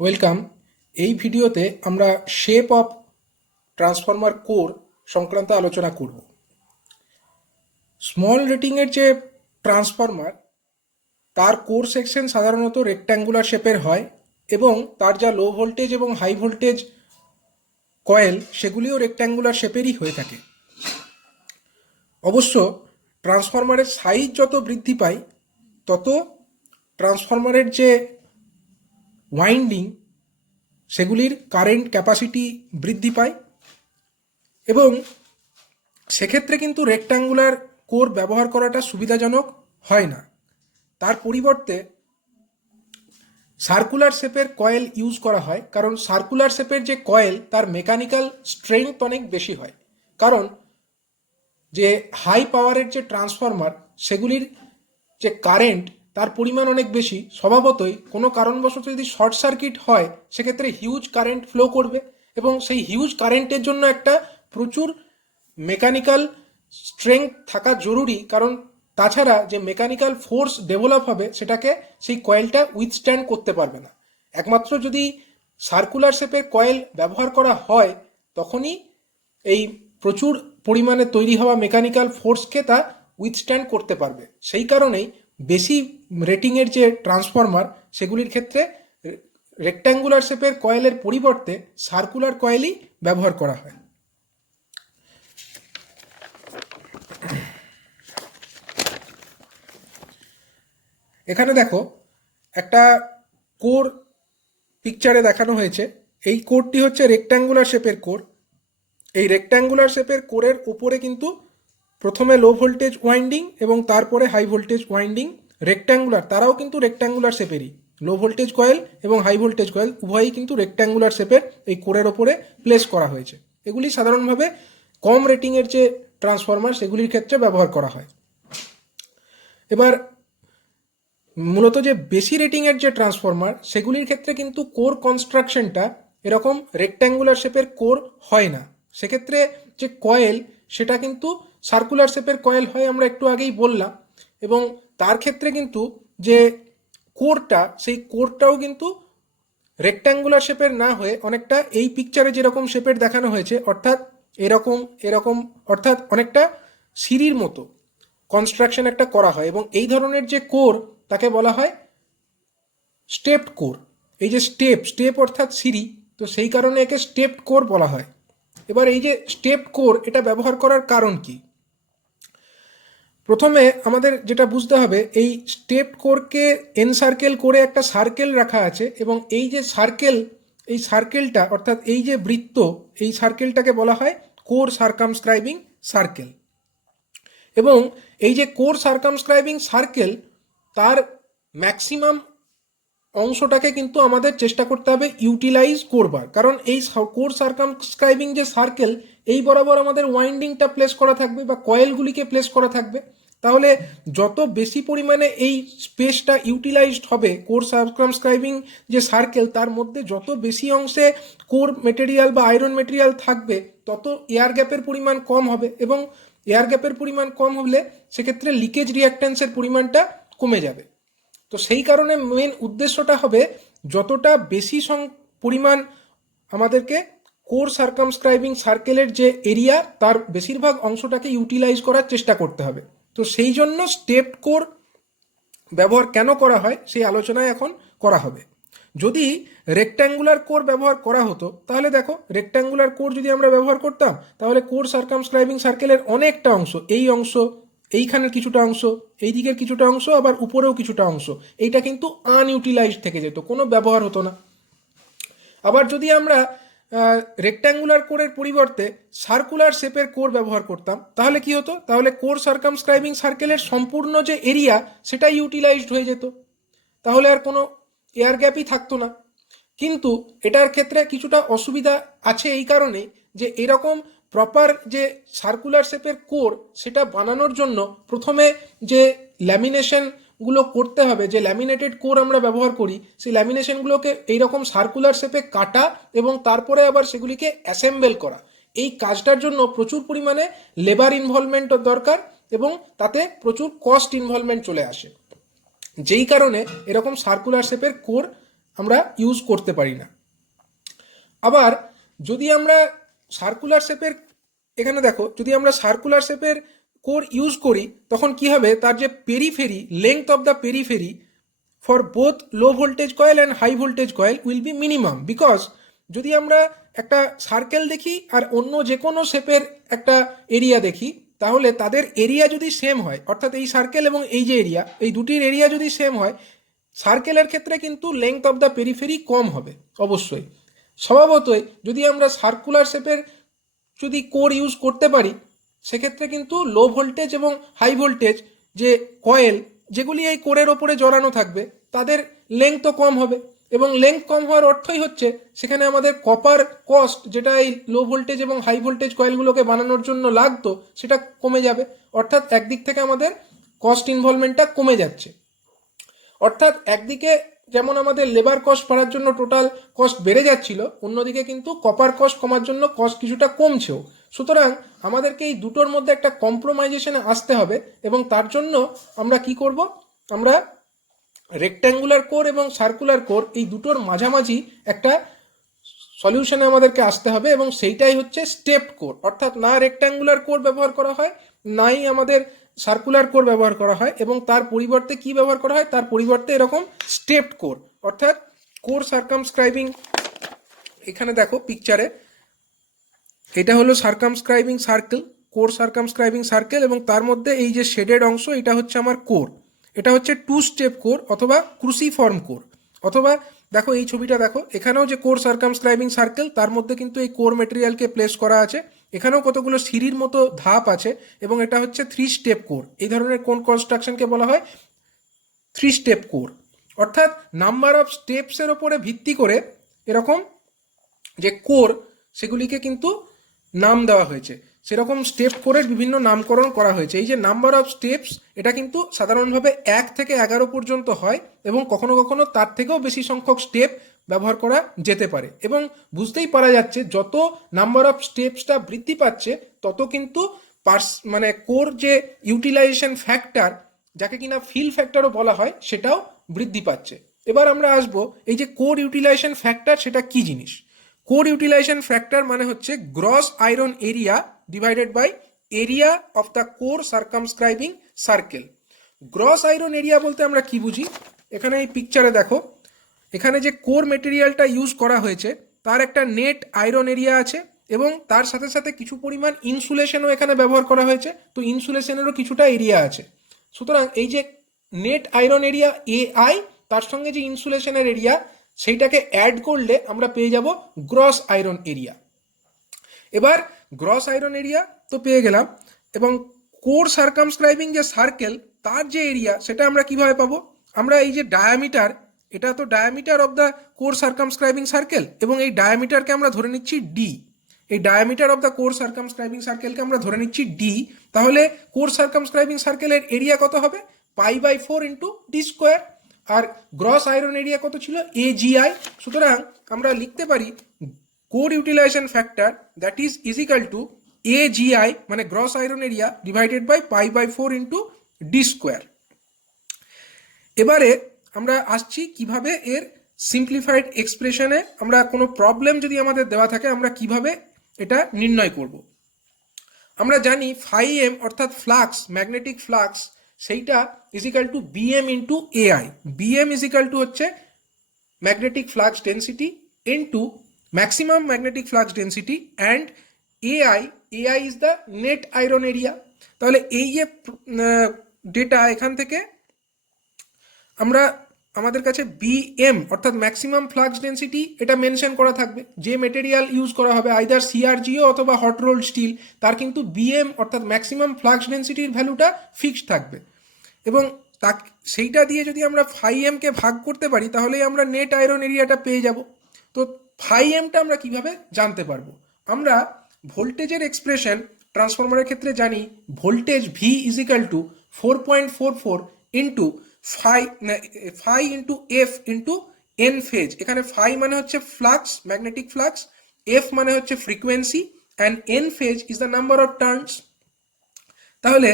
Welcome. এই ভিডিওতে আমরা শেপ অফ ট্রান্সফর্মার কোর সংক্রান্ত আলোচনা করব। স্মল রেটিংয়ের যে ট্রান্সফর্মার তার কোর সেকশন সাধারণত রেক্ট্যাঙ্গুলার শেপের হয় এবং তার যা লো ভোল্টেজ এবং হাই ভোল্টেজ কয়েল সেগুলিও রেক্ট্যাঙ্গুলার শেপেরই হয়ে থাকে। অবশ্য ট্রান্সফরমারের সাইজ যত বৃদ্ধি পায় তত ট্রান্সফরমারের যে ওয়াইন্ডিং সেগুলির কারেন্ট ক্যাপাসিটি বৃদ্ধি পায় এবং সেক্ষেত্রে কিন্তু রেক্ট্যাঙ্গুলার কোর ব্যবহার করাটা সুবিধাজনক হয় না। তার পরিবর্তে সার্কুলার শেপের কয়েল ইউজ করা হয়, কারণ সার্কুলার শেপের যে কয়েল তার মেকানিক্যাল স্ট্রেংথ অনেক বেশি হয়। কারণ যে হাই পাওয়ারের যে ট্রান্সফরমার সেগুলির যে কারেন্ট তার পরিমাণ অনেক বেশি, স্বভাবতই কোনো কারণবশত যদি শর্ট সার্কিট হয় সেক্ষেত্রে হিউজ কারেন্ট ফ্লো করবে এবং সেই হিউজ কারেন্টের জন্য একটা প্রচুর মেকানিক্যাল স্ট্রেংথ থাকা জরুরি, কারণ তাছাড়া যে মেকানিক্যাল ফোর্স ডেভেলপ হবে সেটাকে সেই কয়েলটা উইথস্ট্যান্ড করতে পারবে না। একমাত্র যদি সার্কুলার শেপের কয়েল ব্যবহার করা হয় তখনই এই প্রচুর পরিমাণে তৈরি হওয়া মেকানিক্যাল ফোর্সকে তা উইথস্ট্যান্ড করতে পারবে। সেই কারণেই বেশি রেটিংয়ের যে ট্রান্সফরমার সেগুলির ক্ষেত্রে রেক্ট্যাঙ্গুলার শেপের কয়েলের পরিবর্তে সার্কুলার কয়েলই ব্যবহার করা হয়। এখানে দেখো একটা কোর পিকচারে দেখানো হয়েছে। এই কোরটি হচ্ছে রেক্ট্যাঙ্গুলার শেপের কোর। এই রেক্ট্যাঙ্গুলার শেপের কোরের উপরে কিন্তু প্রথমে লো ভোল্টেজ ওয়াইন্ডিং এবং তারপরে হাই ভোল্টেজ ওয়াইন্ডিং রেক্ট্যাঙ্গুলার, তারাও কিন্তু রেক্ট্যাঙ্গুলার শেপেরই। লো ভোল্টেজ কয়েল এবং হাই ভোল্টেজ কয়েল উভয়ই কিন্তু রেক্ট্যাঙ্গুলার শেপের এই কোরের ওপরে প্লেস করা হয়েছে। এগুলি সাধারণভাবে কম রেটিংয়ের যে ট্রান্সফরমার সেগুলির ক্ষেত্রে ব্যবহার করা হয়। এবার মূলত যে বেশি রেটিংয়ের যে ট্রান্সফরমার সেগুলির ক্ষেত্রে কিন্তু কোর কনস্ট্রাকশনটা এরকম রেক্ট্যাঙ্গুলার শেপের কোর হয় না। সেক্ষেত্রে যে কয়েল সেটা কিন্তু সার্কুলার শেপের কয়েল হয়, আমরা একটু আগেই বললাম। এবং তার ক্ষেত্রে কিন্তু যে কোরটা সেই কোরটাও কিন্তু রেক্ট্যাঙ্গুলার শেপের না হয়ে অনেকটা এই পিকচারে যেরকম শেপের দেখানো হয়েছে, অর্থাৎ এরকম এরকম, অর্থাৎ অনেকটা সিঁড়ির মতো কনস্ট্রাকশন একটা করা হয় এবং এই ধরনের যে কোর তাকে বলা হয় স্টেপড কোর। এই যে স্টেপ অর্থাৎ সিঁড়ি, তো সেই কারণে একে স্টেপড কোর বলা হয়। এবার এই যে স্টেপড কোর এটা ব্যবহার করার কারণ কি? প্রথমে আমাদের যেটা বুঝতে হবে, এই স্টেপড কোরকে এনসার্কেল করে একটা সার্কেল রাখা আছে এবং এই যে সার্কেল, এই সার্কেলটা অর্থাৎ এই যে বৃত্ত, এই সার্কেলটাকে বলা হয় কোর সার্কামস্ক্রাইবিং সার্কেল। এবং এই যে কোর সার্কামস্ক্রাইবিং সার্কেল তার ম্যাক্সিমাম অংশটাকে কিন্তু আমাদের চেষ্টা করতে হবে ইউটিলাইজ করবার, কারণ এই কোর সার্কামস্ক্রাইবিং যে সার্কেল এই বরাবর আমাদের ওয়াইন্ডিংটা প্লেস করা থাকবে বা কয়েলগুলিকে প্লেস করা থাকবে। তাহলে যত বেশি পরিমাণে এই স্পেসটা ইউটিলাইজড হবে কোর সার্কামস্ক্রাইবিং যে সার্কেল, তার মধ্যে যত বেশি অংশে কোর মেটেরিয়াল বা আয়রন মেটেরিয়াল থাকবে তত এয়ার গ্যাপের পরিমাণ কম হবে এবং এয়ার গ্যাপের পরিমাণ কম হলে সেক্ষেত্রে লিকেজ রিঅ্যাক্ট্যান্সের পরিমাণটা কমে যাবে। তো সেই কারণে মেন উদ্দেশ্যটা হবে যতটা বেশি পরিমাণ আমাদেরকে কোর সার্কামস্ক্রাইবিং সার্কেলের যে এরিয়া তার বেশিরভাগ অংশটাকে ইউটিলাইজ করার চেষ্টা করতে হবে। তো সেই জন্য স্টেপড কোর ব্যবহার কেন করা হয় সেই আলোচনায় এখন করা হবে। যদি রেক্ট্যাঙ্গুলার কোর ব্যবহার করা হতো তাহলে দেখো, রেক্ট্যাঙ্গুলার কোর যদি আমরা ব্যবহার করতাম তাহলে কোর সার্কামস্ক্রাইবিং সার্কেলের অনেকটা অংশ, এই অংশ, এইখানের কিছুটা অংশ, এই দিকের কিছুটা অংশ, আবার উপরেও কিছুটা অংশ, এইটা কিন্তু আনইউটিলাইজড থেকে যেত, কোনো ব্যবহার হতো না। আবার যদি আমরা রেক্ট্যাঙ্গুলার কোরের পরিবর্তে সার্কুলার শেপের কোর ব্যবহার করতাম তাহলে কি হতো? তাহলে কোর সার্কামস্ক্রাইবিং সার্কেলের সম্পূর্ণ যে এরিয়া সেটা ইউটিলাইজড হয়ে যেত, তাহলে আর কোনো এয়ার গ্যাপই থাকতো না। কিন্তু এটার ক্ষেত্রে কিছুটা অসুবিধা আছে এই কারণে যে এরকম প্রপার যে সার্কুলার শেপের কোর সেটা বানানোর জন্য প্রথমে যে ল্যামিনেশনগুলো করতে হবে, যে ল্যামিনেটেড কোর আমরা ব্যবহার করি, সেই ল্যামিনেশনগুলোকে এইরকম সার্কুলার শেপে কাটা এবং তারপরে আবার সেগুলিকে অ্যাসেম্বল করা, এই কাজটার জন্য প্রচুর পরিমাণে লেবার ইনভলভমেন্ট দরকার এবং তাতে প্রচুর কস্ট ইনভলভমেন্ট চলে আসে। যেই কারণে এরকম সার্কুলার শেপের কোর আমরা ইউজ করতে পারি না। আবার যদি আমরা সার্কুলার শেপের, এখানে দেখো, যদি আমরা সার্কুলার শেপের কোর ইউজ করি তখন কি হবে, তার যে periphery, length of the periphery for both low voltage coil and high voltage coil will be minimum. Because যদি আমরা একটা সার্কেল দেখি আর অন্য যে কোনো শেপের একটা এরিয়া দেখি, তাহলে তাদের এরিয়া যদি সেম হয়, অর্থাৎ এই সার্কেল এবং এই যে এরিয়া, এই দুটির এরিয়া যদি সেম হয়, সার্কেলের ক্ষেত্রে কিন্তু লেংথ অফ দ্য পেরিফেরি কম হবে অবশ্যই। স্বভাবতই যদি আমরা সার্কুলার শেপের যদি কোর ইউজ করতে পারি, সেক্ষেত্রে কিন্তু লো ভোল্টেজ এবং হাই ভোল্টেজ যে কয়েল যেগুলি এই কোরের ওপরে জড়ানো থাকবে, তাদের লেংথও কম হবে, এবং লেংথ কম হওয়ার অর্থই হচ্ছে সেখানে আমাদের কপার কস্ট, যেটা এই লো ভোল্টেজ এবং হাই ভোল্টেজ কয়েলগুলোকে বানানোর জন্য লাগতো, সেটা কমে যাবে। অর্থাৎ একদিক থেকে আমাদের কস্ট ইনভলভমেন্টটা কমে যাচ্ছে। অর্থাৎ একদিকে যেমন আমাদের লেবার কস্ট বাড়ার জন্য টোটাল কস্ট বেড়ে যাচ্ছিল, অন্যদিকে কিন্তু কপার কস্ট কমার জন্য কস্ট কিছুটা কমছেও। সুতরাং আমাদেরকে এই দুটোর মধ্যে একটা কম্প্রোমাইজেশনে আসতে হবে, এবং তার জন্য আমরা কি করব, আমরা রেক্ট্যাঙ্গুলার কোর এবং সার্কুলার কোর এই দুটোর মাঝামাঝি একটা সলিউশনে আমাদেরকে আসতে হবে, এবং সেইটাই হচ্ছে স্টেপ কোর। অর্থাৎ না রেক্ট্যাঙ্গুলার কোর ব্যবহার করা হয়, নাই আমাদের সার্কুলার কোর ব্যবহার করা হয়, এবং তার পরিবর্তে কি ব্যবহার করা হয়, তার পরিবর্তে এরকম স্টেপড কোর, অর্থাৎ কোর সার্কামস্ক্রাইবিং। এখানে দেখো পিকচারে, এটা হলো সার্কামস্ক্রাইবিং সার্কেল, কোর সার্কামস্ক্রাইবিং সার্কেল, এবং তার মধ্যে এই যে শেডেড অংশ, এটা হচ্ছে আমার কোর। এটা হচ্ছে টু স্টেপ কোর অথবা ক্রুসিফর্ম কোর। অথবা দেখো এই ছবিটা দেখো, এখানেও যে কোর সার্কামস্ক্রাইবিং সার্কেল, তার মধ্যে কিন্তু এই কোর মেটেরিয়ালকে প্লেস করা আছে। এখানেও কতগুলো সিঁড়ির মতো ধাপ আছে, এবং এটা হচ্ছে 3 স্টেপ কোর। এই ধরনের কোন কনস্ট্রাকশনকে বলা হয় 3 স্টেপ কোর। অর্থাৎ নাম্বার অফ স্টেপসের ওপরে ভিত্তি করে এরকম যে কোর, সেগুলিকে কিন্তু নাম দেওয়া হয়েছে, সেরকম স্টেপ কোরের বিভিন্ন নামকরণ করা হয়েছে। এই যে নাম্বার অফ স্টেপস, এটা কিন্তু সাধারণভাবে 1 থেকে 11 পর্যন্ত হয়, এবং কখনো কখনো তার থেকেও বেশি সংখ্যক স্টেপ ব্যবহার করা যেতে পারে। এবং বুঝতেই পারা যাচ্ছে যত নাম্বার অফ স্টেপসটা বৃদ্ধি পাচ্ছে, তত কিন্তু মানে কোর যে ইউটিলাইজেশন ফ্যাক্টর, যাকে কিনা ফিল ফ্যাক্টরও বলা হয়, সেটাও বৃদ্ধি পাচ্ছে। এবার আমরা আসবো এই যে কোর ইউটিলাইজেশন ফ্যাক্টর, সেটা কি জিনিস। কোর ইউটিলাইজেশন ফ্যাক্টর মানে হচ্ছে gross iron area divided by area of the core circumscribing circle. Gross iron area বলতে আমরা কি বুঝি, এখানে এই পিকচারে দেখো, এখানে যে কোর মেটেরিয়ালটা ইউজ করা হয়েছে, তার একটা নেট আয়রন এরিয়া আছে, এবং তার সাথে সাথে কিছু পরিমাণ ইনসুলেশনও এখানে ব্যবহার করা হয়েছে, তো ইনসুলেশনেরও কিছুটা এরিয়া আছে। সুতরাং এই যে নেট আয়রন এরিয়া AI, তার সঙ্গে যে ইনসুলেশনের এরিয়া, সেইটাকে অ্যাড করলে আমরা পেয়ে যাব গ্রস আয়রন এরিয়া। এবার গ্রস আয়রন এরিয়া তো পেয়ে গেলাম, এবং কোর সার্কামস্ক্রাইবিং যে সার্কেল, তার যে এরিয়া, সেটা আমরা কিভাবে পাবো। আমরা এই যে ডায়ামিটার, এটা তো diameter of the core circumscribing circle, এবং এই ডায়ামিটারকে আমরা ধরে নিচ্ছি ডি। এই diameter of the core circumscribing সার্কেলকে আমরা ধরে নিচ্ছি ডি। তাহলে কোর সার্কামস্ক্রাইবিং সার্কেলের এরিয়া কত হবে, π/4 ইন্টু ডি স্কোয়ার। আর গ্রস আয়রন এরিয়া কত ছিল, AGI। সুতরাং আমরা লিখতে পারি core utilisation factor that is equal to AGI, মানে gross iron area, divided by π/4 into D square. এবারে আমরা আসছি কিভাবে এর সিম্পলিফাইড এক্সপ্রেশনে, আমরা কোনো প্রবলেম যদি আমাদের দেওয়া থাকে, আমরা কিভাবে এটা নির্ণয় করব। আমরা জানি φm অর্থাৎ ফ্লাক্স, ম্যাগনেটিক ফ্লাক্স, সেইটা equal to BM into AI। BM equal to হচ্ছে magnetic flux density into maximum magnetic flux density, and AI is the net iron area. তাহলে এই যে ডেটা, এখান থেকে আমরা আমাদের কাছে BM অর্থাৎ ম্যাক্সিমাম ফ্লাক্স ডেন্সিটি, এটা মেনশন করা থাকবে। যে মেটেরিয়াল ইউজ করা হবে, আইদার CRGO অথবা হট রোল্ড স্টিল, তার কিন্তু BM অর্থাৎ ম্যাক্সিমাম ফ্লাক্স ডেন্সিটির ভ্যালুটা ফিক্সড থাকবে, এবং সেইটা দিয়ে যদি আমরা φmকে ভাগ করতে পারি, তাহলেই আমরা নেট আয়রন এরিয়াটা পেয়ে যাব। তো φmটা আমরা কিভাবে জানতে পারবো, আমরা ভোল্টেজের এক্সপ্রেশন ট্রান্সফরমারের ক্ষেত্রে জানি, voltage V equal to 4.44 into phi into F into N phase. এখানে ফাই মানে হচ্ছে ফ্লাক্স, ম্যাগনেটিক ফ্লাক্স, F মানে হচ্ছে frequency, and N phase is the number of turns. তাহলে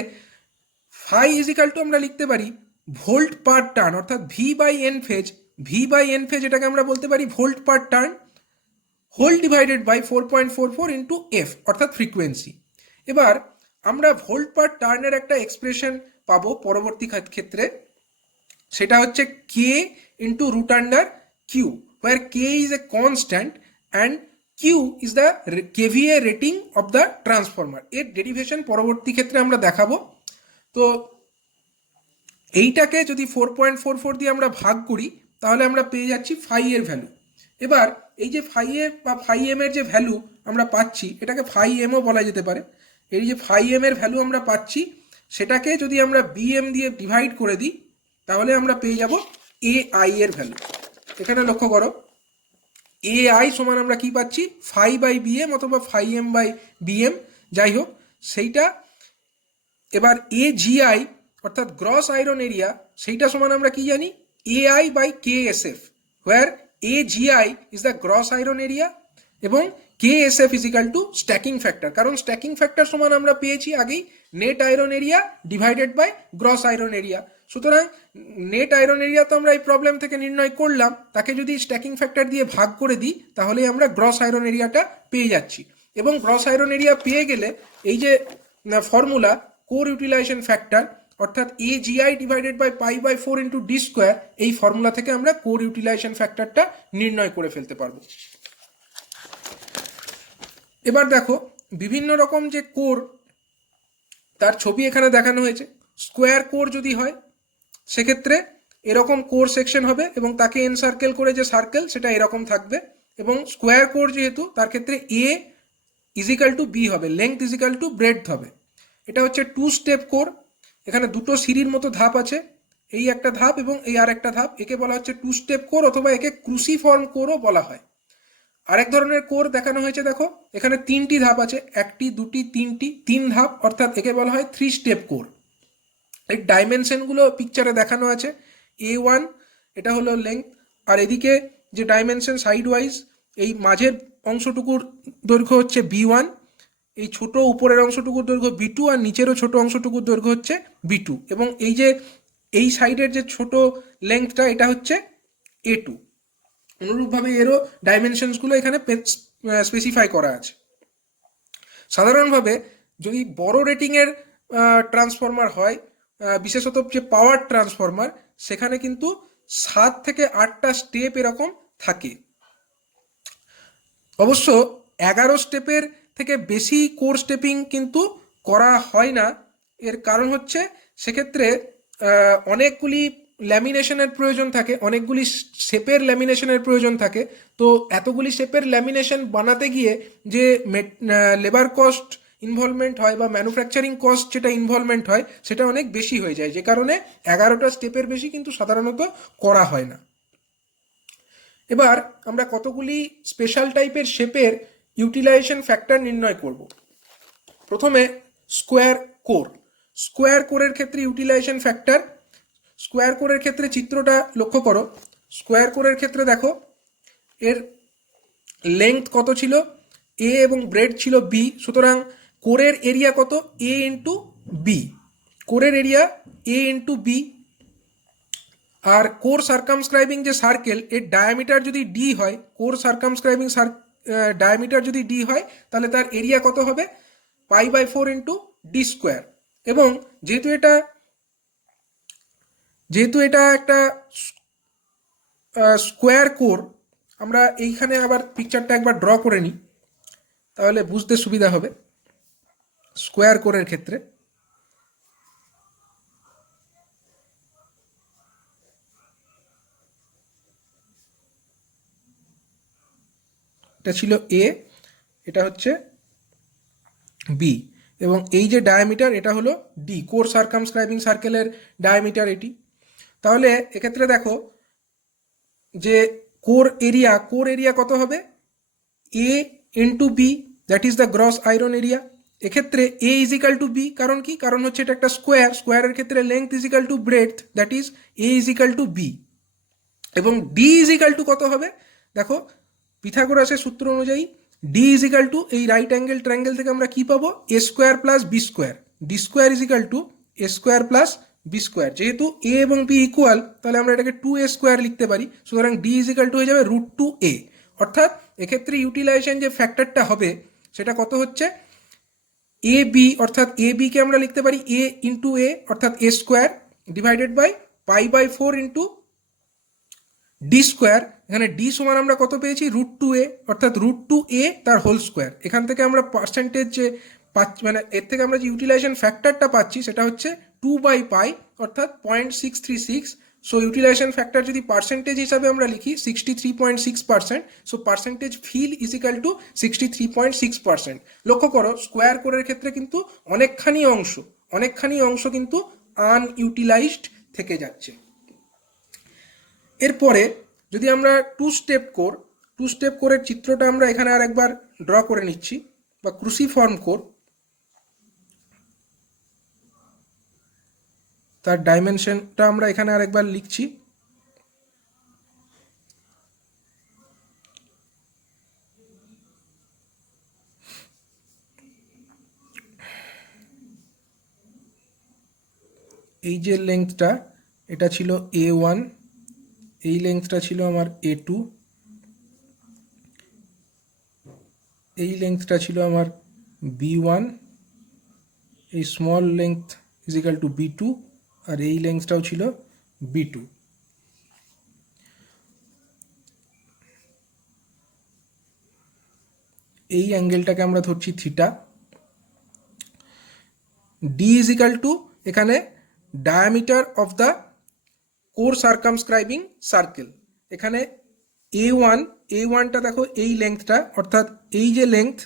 ফাই ইজিক্যাল টু আমরা লিখতে পারি ভোল্ট পার টার্ন, অর্থাৎ V/N phase V by N ফে যেটাকে আমরা বলতে পারি volt per turn whole divided by 4.44 into F অর্থাৎ ফ্রিকোয়েন্সি। এবার আমরা ভোল্ট পার টার্নের একটা এক্সপ্রেশন পাবো পরবর্তী ক্ষেত্রে, সেটা হচ্ছে K into root under Q, where k is a constant and q is the kVA rating of the transformer। এর ডেরিভেশন পরবর্তী ক্ষেত্রে আমরা দেখাবো। তো এইটাকে যদি 4.44 দিয়ে আমরা ভাগ করি তাহলে আমরা পেয়ে যাচ্ছি ফাই এর ভ্যালু। এবার এই যে ফাই এ বা ফাই এম এর যে ভ্যালু আমরা পাচ্ছি, এটাকে ফাই এমও বলা যেতে পারে। এই যে ফাই এম এর ভ্যালু আমরা পাচ্ছি, সেটাকে যদি আমরা বিএম দিয়ে ডিভাইড করে দিই তাহলে আমরা পেয়ে যাব এ আই এর ভ্যালু। এখানে লক্ষ্য করো, এ আই সমান আমরা কি পাচ্ছি, ফাই বাই বিএম অথবা ফাই এম বাই বিএম, যাই হোক সেইটা। এবার এ জিআই অর্থাৎ গ্রস আয়রন এরিয়া, সেইটা সমান আমরা কি জানি, A I by K S F, where A GI is the gross iron area এবং K S F is equal to stacking factor. কারণ স্ট্যাকিং ফ্যাক্টর সমান আমরা পেয়েছি আগেই net iron area divided by gross iron area. সুতরাং net iron area তো আমরা এই প্রবলেম থেকে নির্ণয় করলাম, তাকে যদি স্ট্যাকিং ফ্যাক্টর দিয়ে ভাগ করে দিই তাহলে আমরা গ্রস আয়রন এরিয়াটা পেয়ে যাচ্ছি। এবং গ্রস আয়রন এরিয়া পেয়ে গেলে এই যে ফর্মুলা কোর ইউটিলাইজেশন ফ্যাক্টর অর্থাৎ A GI divided by pi by 4 into D square, এই ফর্মুলা থেকে আমরা কোর ইউটিলাইজেশন ফ্যাক্টরটা নির্ণয় করে ফেলতে পারবো। এবার দেখো বিভিন্ন রকম যে কোর, তার ছবি এখানে দেখানো হয়েছে। স্কোয়ার কোর যদি হয় সেক্ষেত্রে এরকম কোর সেকশন হবে এবং তাকে এন সার্কেল করে যে সার্কেল সেটা এরকম থাকবে। এবং স্কোয়ার কোর যেহেতু, তার ক্ষেত্রে এ ইজিক্যাল টু বি হবে, লেংথ ইজিক্যাল টু ব্রেডথ হবে। এটা হচ্ছে 2 স্টেপ কোর। এখানে দুটো সিঁড়ির মতো ধাপ আছে, এই একটা ধাপ এবং এই আর একটা ধাপ, একে বলা হচ্ছে 2 স্টেপ কোর অথবা একে ক্রুসিফর্ম কোরও বলা হয়। আরেক ধরনের কোর দেখানো হয়েছে, দেখো এখানে 3টি ধাপ আছে, 1টি 2টি 3টি, 3 ধাপ অর্থাৎ একে বলা হয় 3 স্টেপ কোর। এই ডাইমেনশনগুলো পিকচারে দেখানো আছে। A1 এটা হলো লেংথ, আর এদিকে যে ডাইমেনশন সাইড ওয়াইজ, এই মাঝের অংশটুকুর দৈর্ঘ্য হচ্ছে B1, এই ছোট উপরের অংশটুকুর দৈর্ঘ্য B2, আর নিচেরও ছোট অংশটুকুর দৈর্ঘ্য হচ্ছে B2, এবং এই যে এই সাইডের যে ছোট লেংথটা এটা হচ্ছে A2। অনুরূপভাবে এরও ডাইমেনশনসগুলো এখানে স্পেসিফাই করা আছে। সাধারণভাবে যদি বড় রেটিংয়ের ট্রান্সফরমার হয়, বিশেষত যে পাওয়ার ট্রান্সফরমার, সেখানে কিন্তু 7 থেকে 8টা স্টেপ এরকম থাকে। অবশ্য 11 স্টেপের থেকে বেশি কোর স্টেপিং কিন্তু করা হয় না। এর কারণ হচ্ছে সেক্ষেত্রে অনেকগুলি ল্যামিনেশনের প্রয়োজন থাকে, অনেকগুলি শেপের ল্যামিনেশনের প্রয়োজন থাকে। তো এতগুলি শেপের ল্যামিনেশন বানাতে গিয়ে যে লেবার কস্ট ইনভলভমেন্ট হয় বা ম্যানুফ্যাকচারিং কস্ট যেটা ইনভলভমেন্ট হয় সেটা অনেক বেশি হয়ে যায়, যে কারণে 11টা স্টেপের বেশি কিন্তু সাধারণত করা হয় না। এবার আমরা কতগুলি স্পেশাল টাইপের শেপের ইউটিলাইজেশন ফ্যাক্টর নির্ণয় করব। প্রথমে স্কোয়ার কোর। স্কোয়ার কোরের ক্ষেত্রে ইউটিলাইজেশন ফ্যাক্টর, স্কোয়ার কোরের ক্ষেত্রে চিত্রটা লক্ষ্য করো। স্কোয়ার কোরের ক্ষেত্রে দেখো এর লেংথ কত ছিল, এ এবং ব্রেড ছিল বি, সুতরাং কোরের এরিয়া কত, এ ইন্টু বি। কোরের এরিয়া এ ইন্টু বি। আর কোর সার্কামস্ক্রাইবিং যে সার্কেল, এর ডায়ামিটার যদি ডি হয়, কোর সার্কামস্ক্রাইবিং ডায়ামিটার যদি ডি হয় তাহলে তার এরিয়া কত হবে, pi by 4 into D square. এবং যেহেতু এটা একটা স্কোয়ার কোর, আমরা এইখানে আবার পিকচারটা একবার ড্র করে নিই তাহলে বুঝতে সুবিধা হবে। স্কোয়ার কোরের ক্ষেত্রে এটা ছিল এ, এটা হচ্ছে বি, এবং এই যে ডায়ামিটার এটা হলো ডি, কোর সার্কামস্ক্রাইবিং সার্কেলের ডায়ামিটার এটি। তাহলে এক্ষেত্রে দেখো যে কোর এরিয়া কত হবে, A into B, that is the gross iron area. এক্ষেত্রে এ ইজিক্যাল টু বি, কারণ কি, কারণ হচ্ছে এটা একটা স্কোয়ার, স্কোয়ারের ক্ষেত্রে length equal to breadth, that is A equal to B. এবং ডি ইজিক্যাল টু কত হবে, দেখো পিথাগোরাসের সূত্র অনুযায়ী ডি ইজিক্যাল টু, এই রাইট অ্যাঙ্গেল ট্রায়াঙ্গেল থেকে আমরা কি পাবো, A square plus B square, D square equal to A square plus B square. যেহেতু এ এবং বি ইকুয়াল, তাহলে আমরা এটাকে 2a স্কোয়ার লিখতে পারি। সুতরাং ডি ইজ ইকাল টু হয়ে যাবে √2a। অর্থাৎ এক্ষেত্রে ইউটিলাইজেশন যে ফ্যাক্টরটা হবে সেটা কত হচ্ছে, এ বি, অর্থাৎ এ বিকে আমরা লিখতে পারি এ ইন্টু এ অর্থাৎ A square divided by π/4 into D square. এখানে ডি সমান আমরা কত পেয়েছি, √2a, অর্থাৎ √2a তার হোল স্কোয়ার। এখান থেকে আমরা পার্সেন্টেজ যে পাচ্ছি, মানে এর থেকে আমরা যে ইউটিলাইজেশন ফ্যাক্টরটা পাচ্ছি সেটা হচ্ছে 2/π অর্থাৎ 0.636। সো ইউটিলাইজেশন ফ্যাক্টর যদি পার্সেন্টেজ হিসাবে আমরা লিখি 63.6%। So percentage fill is equal to 63.6%। লক্ষ্য করো স্কোয়ার কোরের ক্ষেত্রে কিন্তু অনেকখানি অংশ কিন্তু আনইউটিলাইজড থেকে যাচ্ছে। এরপরে যদি আমরা টু স্টেপ কোরের চিত্রটা আমরা এখানে আর একবার ড্র করে নিচ্ছি, বা ক্রুসিফর্ম কোর, তার ডাইমেনশনটা আমরা এখানে আর একবার লিখছি। এই যে লেন্থটা, এটা ছিল A1, এই লেন্থটা ছিল আমার A2, এই লেন্থটা ছিল আমার B1, এই small length is equal to B2, আর এই লেন্থটাও ছিল B2। এই অ্যাঙ্গেলটাকে আমরা ধরছি theta. D is equal to এখানে diameter of the core circumscribing circle. এখানে A1টা দেখো এই লেন্থটা, অর্থাৎ এই যে লেন্থ,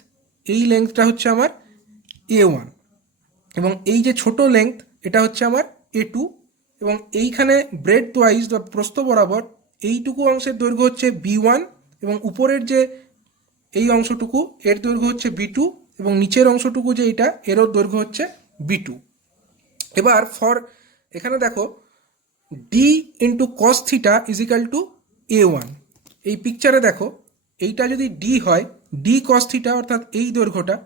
এই লেন্থটা হচ্ছে আমার A1, এবং এই যে ছোট লেন্থ এটা হচ্ছে আমার A2, এবং এইখানে ব্রেডথ ওয়াইজ বা প্রস্থ বরাবর এইটুকু অংশের দৈর্ঘ্য হচ্ছে B1, এবং উপরের যে এই অংশটুকু এর দৈর্ঘ্য হচ্ছে B2, এবং নিচের অংশটুকু যে এটা এরও দৈর্ঘ্য হচ্ছে B2। এবার এখানে দেখো D into cos theta is equal two A1। এই পিকচারে দেখো এইটা যদি ডি হয়, ডি কস থিটা অর্থাৎ এই দৈর্ঘ্যটা,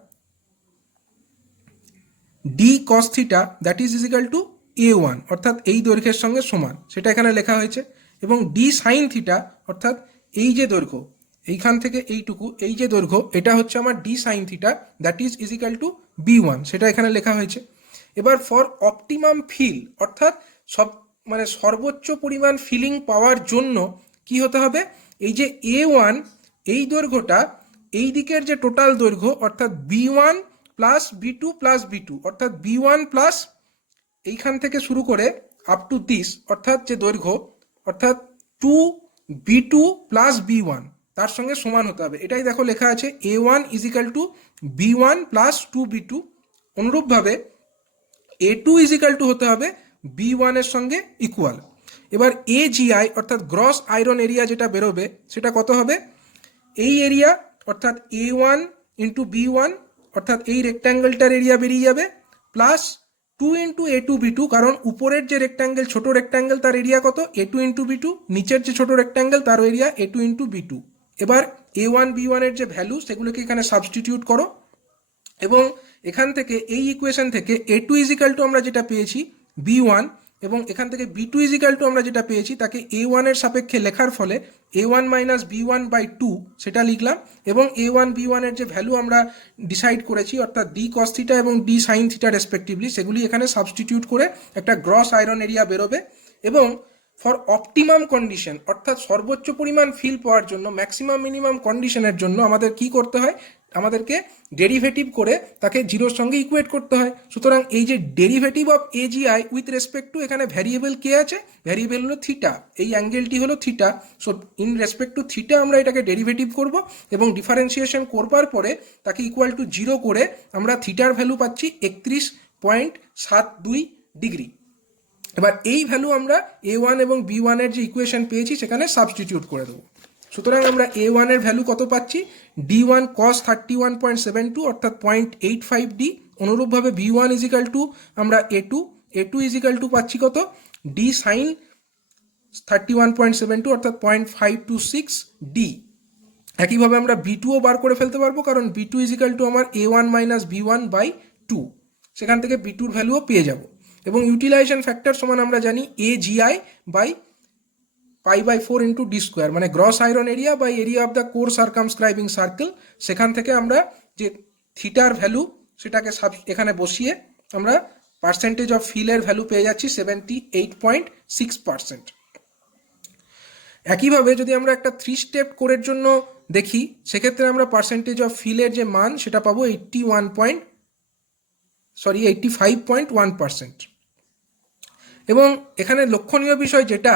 D cos theta that is equal to A1 অর্থাৎ এই দৈর্ঘ্যের সঙ্গে সমান, সেটা এখানে লেখা হয়েছে। এবং ডি সাইন থিটা অর্থাৎ এই যে দৈর্ঘ্য, এইখান থেকে এইটুকু এই যে দৈর্ঘ্য, এটা হচ্ছে আমার D sine theta that is equal to B1, সেটা এখানে লেখা হয়েছে। এবার ফর অপটিমাম ফিল অর্থাৎ সর্বোচ্চ পরিমাণ ফিলিং পাওয়ার জন্য কি হতে হবে, এই যে A1 এই দৈর্ঘ্যটা, এই দিকের যে টোটাল দৈর্ঘ্য অর্থাৎ B1 plus B2 plus B2 অর্থাৎ B1 প্লাস এইখান থেকে শুরু করে আপ টু দিস অর্থাৎ যে দৈর্ঘ্য অর্থাৎ 2B2 প্লাস B1 তার সঙ্গে সমান হতে হবে। এটাই দেখো লেখা আছে A1 is equal two B1 plus 2B2। অনুরূপভাবে A2 ইজ ইকাল টু হতে হবে B1 এর সঙ্গে ইকুয়াল। এবার AGI অর্থাৎ গ্রস আয়রন এরিয়া যেটা বেরোবে সেটা কত হবে, এই এরিয়া অর্থাৎ A1 ইন্টু B1 অর্থাৎ এই রেক্ট্যাঙ্গেলটার এরিয়া বেরিয়ে যাবে, প্লাস 2 ইন্টু A2 B2, কারণ উপরের যে রেক্ট্যাঙ্গেল ছোট রেক্ট্যাঙ্গেল তার এরিয়া কত A2 ইন্টু B2, নিচের যে ছোট রেক্ট্যাঙ্গেল তার এরিয়া A2 ইন্টু B2। এবার A1 B1 এর যে ভ্যালু সেগুলোকে এখানে সাবস্টিটিউট করো, এবং এখান থেকে এই ইকুয়েশন থেকে A2 ইজিক্যাল টু আমরা যেটা পেয়েছি B1, এবং এখান থেকে B2 ইজিক্যাল টু আমরা যেটা পেয়েছি তাকে A1 এর সাপেক্ষে লেখার ফলে A1 মাইনাস B1/2 সেটা লিখলাম, এবং A1 B1 এর যে ভ্যালু আমরা ডিসাইড করেছি অর্থাৎ ডি কস থিটা এবং ডি সাইন থিটা রেসপেক্টিভলি, সেগুলি এখানে সাবস্টিটিউট করে একটা গ্রস আয়রন এরিয়া বেরোবে। এবং ফর অপটিমাম কন্ডিশন অর্থাৎ সর্বোচ্চ পরিমাণ ফিল পাওয়ার জন্য, ম্যাক্সিমাম মিনিমাম কন্ডিশনের জন্য আমাদের কি করতে হয়, আমাদেরকে ডেরিভেটিভ করে তাকে জিরোর সঙ্গে ইকুয়েট করতে হয়। সুতরাং এই যে derivative of AGI with respect to, এখানে ভ্যারিয়েবল কে আছে, ভ্যারিয়েবল হলো থিটা, এই অ্যাঙ্গেলটি হলো theta. So in respect to theta আমরা এটাকে ডেরিভেটিভ করব, এবং ডিফারেন্সিয়েশন করবার পরে তাকে ইকুয়াল টু 0 করে আমরা থিটার ভ্যালু পাচ্ছি 31.72 ডিগ্রি। এবার এই ভ্যালু আমরা A1 এবং B1 এর যে ইকুয়েশন পেয়েছি সেখানে সাবস্টিটিউট করে দেবো। সুতরাং আমরা A1 এর ভ্যালু কত পাচ্ছি, D1 cos 31.72 অর্থাৎ 0.85D। অনুরূপভাবে B1 ইজিক্যাল টু আমরা A2 ইজিক্যাল টু পাচ্ছি কত, D সাইন 31.72 অর্থাৎ 0.526D। একইভাবে আমরা B2ও বার করে ফেলতে পারবো, কারণ B2 ইজিক্যাল টু আমার A1 মাইনাস B1/2, সেখান থেকে B2র ভ্যালুও পেয়ে যাব। এবং ইউটিলাইজেশন ফ্যাক্টর সমান আমরা জানি AGI by π/4 into D square, মানে gross iron area by area of the core circumscribing circle. সেখান থেকে আমরা যে থিটার ভ্যালু সেটাকে এখানে বসিয়ে আমরা পার্সেন্টেজ অফ ফিলের ভ্যালু পেয়ে যাচ্ছি 78.6%। একইভাবে যদি আমরা একটা 3 স্টেপ কোরের জন্য দেখি, সেক্ষেত্রে আমরা পার্সেন্টেজ অফ ফিলের যে মান সেটা পাবো 85.1%। এবং এখানে লক্ষণীয় বিষয় যেটা,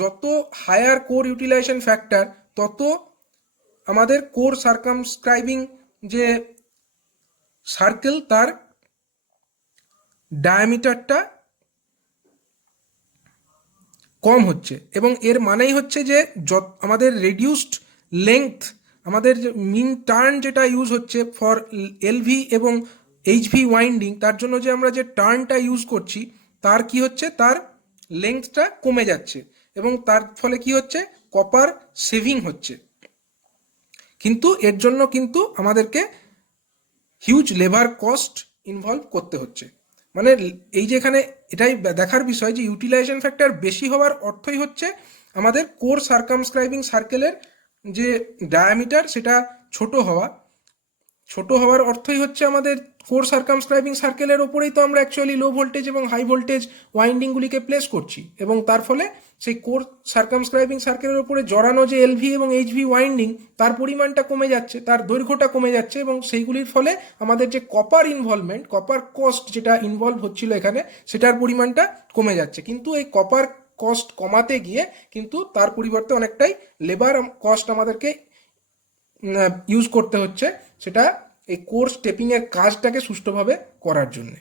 যত হায়ার কোর ইউটিলাইজেশন ফ্যাক্টর তত আমাদের কোর সার্কামস্ক্রাইবিং যে সার্কেল তার ডায়ামিটারটা কম হচ্ছে। এবং এর মানেই হচ্ছে যে আমাদের রেডিউসড লেংথ, আমাদের মিন টার্ন যেটা ইউজ হচ্ছে ফর এলভি এবং এইচভি ওয়াইন্ডিং, তার জন্য যে আমরা যে টার্নটা ইউজ করছি তার কি হচ্ছে, তার লেংথটা কমে যাচ্ছে এবং তার ফলে কি হচ্ছে, কপার সেভিং হচ্ছে। কিন্তু এর জন্য কিন্তু আমাদেরকে হিউজ লেবার কস্ট ইনভলভ করতে হচ্ছে। মানে এই যে এখানে এটাই দেখার বিষয় যে ইউটিলাইজেশন ফ্যাক্টর বেশি হওয়ার অর্থই হচ্ছে আমাদের কোর সার্কামস্ক্রাইবিং সার্কেলের যে ডায়ামিটার সেটা ছোট হওয়ার অর্থই হচ্ছে আমাদের কোর সার্কামস্ক্রাইবিং সার্কেলের ওপরেই তো আমরা অ্যাকচুয়ালি লো ভোল্টেজ এবং হাই ভোল্টেজ ওয়াইন্ডিংগুলিকে প্লেস করছি, এবং তার ফলে সেই কোর সার্কামস্ক্রাইবিং সার্কেলের ওপরে জড়ানো যে এলভি এবং এইচভি ওয়াইন্ডিং তার পরিমাণটা কমে যাচ্ছে, তার দৈর্ঘ্যটা কমে যাচ্ছে, এবং সেইগুলির ফলে আমাদের যে কপার ইনভলভমেন্ট, কপার কস্ট যেটা ইনভলভ হচ্ছিল এখানে, সেটার পরিমাণটা কমে যাচ্ছে। কিন্তু এই কপার কস্ট কমাতে গিয়ে কিন্তু তার পরিবর্তে অনেকটাই লেবার কস্ট আমাদেরকে ইউজ করতে হচ্ছে, সেটা এই কোর স্টেপিংয়ের কাজটাকে সুষ্ঠুভাবে করার জন্যে।